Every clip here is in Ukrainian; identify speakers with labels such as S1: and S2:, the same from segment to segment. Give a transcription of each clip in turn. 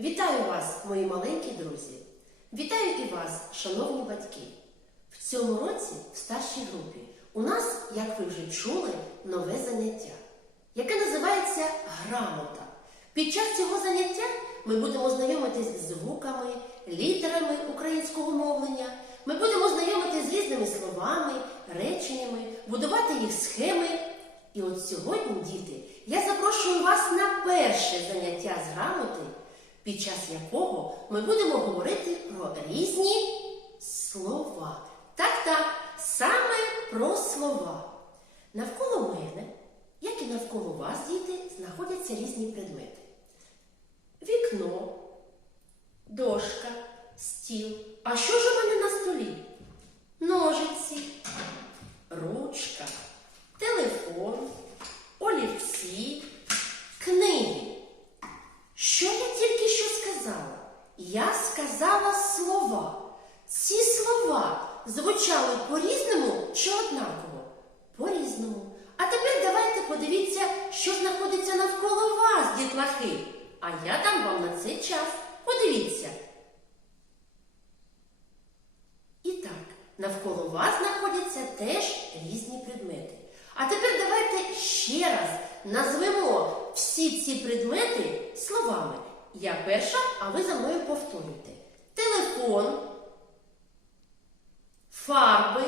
S1: Вітаю вас, мої маленькі друзі! Вітаю і вас, шановні батьки! В цьому році в старшій групі у нас, як ви вже чули, нове заняття, яке називається грамота. Під час цього заняття ми будемо знайомитись з звуками, літерами українського мовлення. Ми будемо знайомитись з різними словами, реченнями, будувати їх схеми. І от сьогодні, діти, я запрошую вас на перше заняття з грамоти, під час якого ми будемо говорити про різні слова. Так, так, саме про слова. Навколо мене, як і навколо вас, діти, знаходяться різні предмети. Вікно, дошка, стіл. А що ж у мене на столі? Ножиці, ручка, телефон, олівці, книги. Що я тільки що сказала? Я сказала слова. Ці слова звучали по-різному чи однаково? По-різному. А тепер давайте подивіться, що знаходиться навколо вас, дітлахи. А я дам вам на це час. Подивіться. І так, навколо вас знаходяться теж різні предмети. А тепер давайте ще раз назвемо всі ці предмети словами. Я перша, а ви за мною повторюйте. Телефон, фарби,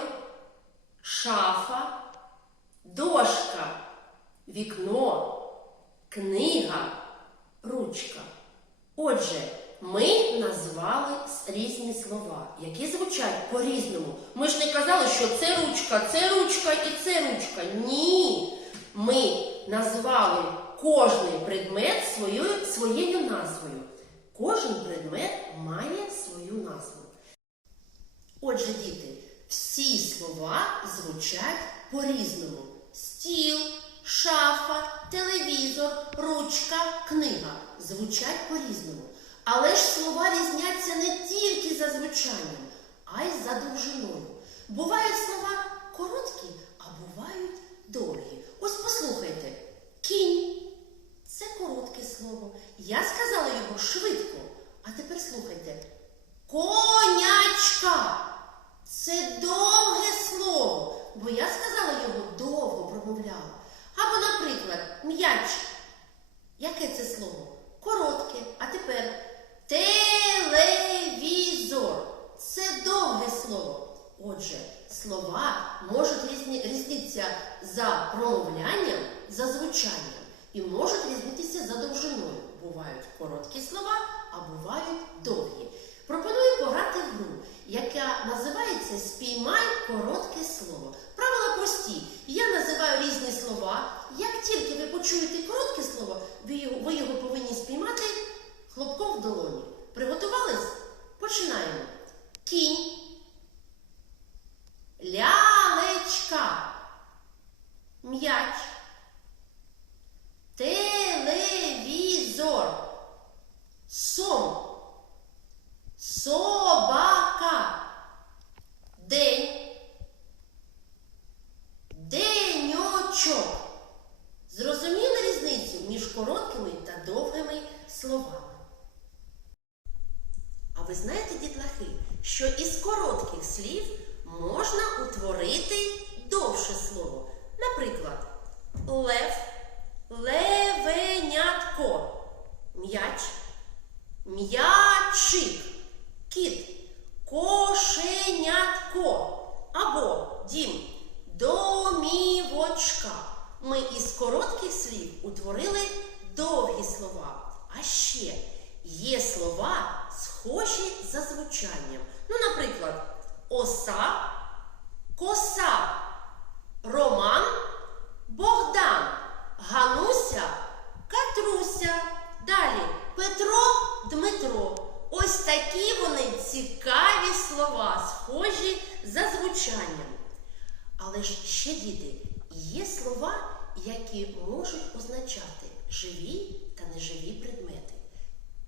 S1: шафа, дошка, вікно, книга, ручка. Отже, ми назвали різні слова, які звучать по-різному. Ми ж не казали, що це ручка, це ручка і це ручка. Ні. Ми назвали кожний предмет своєю, своєю назвою. Кожен предмет має свою назву. Отже, діти, всі слова звучать по-різному: стіл, шафа, телевізор, ручка, книга звучать по-різному. Але ж слова різняться не тільки за звучанням, а й за довжиною. Бувають слова короткі, а бувають довгі. Ось послухайте, кінь це коротке слово. Я сказала його швидко. А тепер слухайте. Конячка це довге слово, бо я сказала його довго промовляла. Або, наприклад, м'яч. Яке це слово? Коротке. А тепер телевізор. Це довге слово. Отже, слова можуть різнитися за промовлянням, за звучанням і можуть різнитися за довжиною. Бувають короткі слова, а бувають довгі. Пропоную пограти в гру, яка називається Спіймай коротке слово. Правила прості. Я називаю різні слова. Як тільки ви почуєте коротке слово, ви його, ви його повинні спіймати хлопком в долоні. Приготувались? Починаємо. Кінь. Лялечка. М'яч. Телевізор. Сом. Собака. День. Деньочок. Зрозуміли різницю між короткими та довгими словами? А ви знаєте, дітлахи, що із коротких слів можна утворити довше слово. Наприклад, лев, із коротких слів утворили довгі слова. А ще є слова, схожі за звучанням. Ну, наприклад, оса, коса, Роман, Богдан, Гануся, Катруся. Далі Петро, Дмитро. Ось такі вони цікаві слова, схожі за звучанням. Але ж ще діти, є слова, які можуть означати живі та неживі предмети.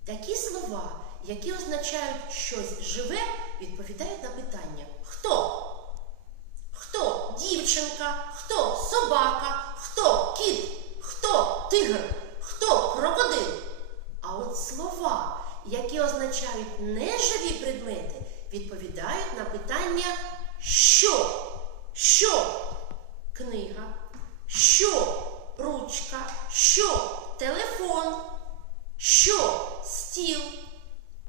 S1: Такі слова, які означають щось живе, відповідають на питання хто? Хто дівчинка, хто собака, хто кіт, хто тигр, хто крокодил. А от слова, які означають неживі предмети, відповідають на питання що? Книга, що? Ручка, що? Телефон, що? Стіл.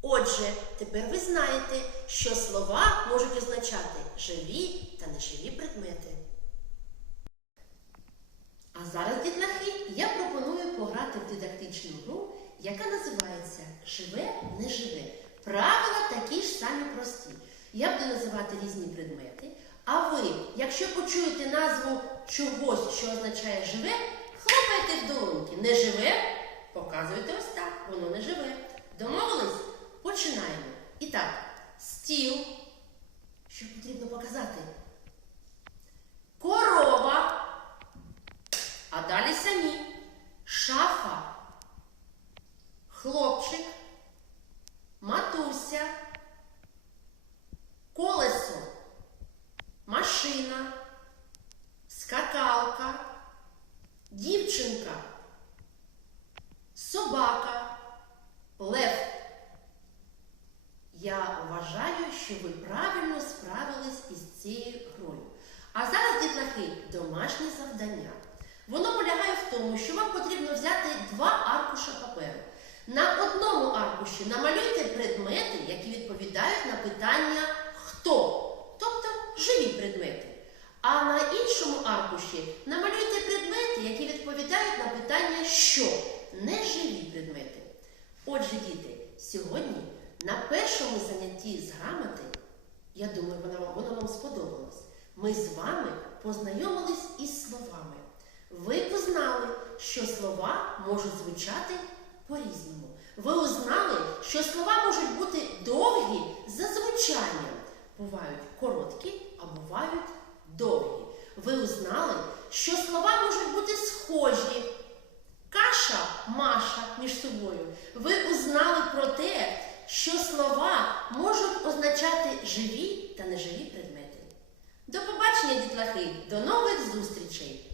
S1: Отже, тепер ви знаєте, що слова можуть означати живі та неживі предмети. А зараз, дітлахи, я пропоную пограти в дидактичну гру, яка називається Живе, не живе. Правила такі ж самі прості. Я буду називати різні предмети, а ви, якщо почуєте назву чогось, що означає живе, хлопайте в долоньки. Не живе, показуйте ось так, воно не живе. Домовились? Починаємо. І так, стіл. Що потрібно показати? Корова. А далі самі шафа, хлопчик, матуся, колесо, машина, скакалка, дівчинка, собака, лев. Я вважаю, що ви правильно справились із цією грою. А зараз, дітлахи, домашнє завдання. Воно полягає в тому, що вам потрібно взяти два аркуша паперу. На одному аркуші намалюйте предмети, які відповідають на питання хто, тобто живі предмети. А на іншому аркуші намалюйте предмети, які відповідають на питання що, неживі предмети. Отже, діти, сьогодні на першому занятті з грамоти, я думаю, воно вам сподобалось, ми з вами познайомились із словами. Ви узнали, що слова можуть звучати по-різному. Ви узнали, що слова можуть бути довгі за звучанням. Бувають короткі, а бувають довгі. Ви узнали, що слова можуть бути схожі. Каша, Маша між собою. Ви узнали про те, що слова можуть означати живі та неживі предмети. До побачення, дітлахи! До нових зустрічей!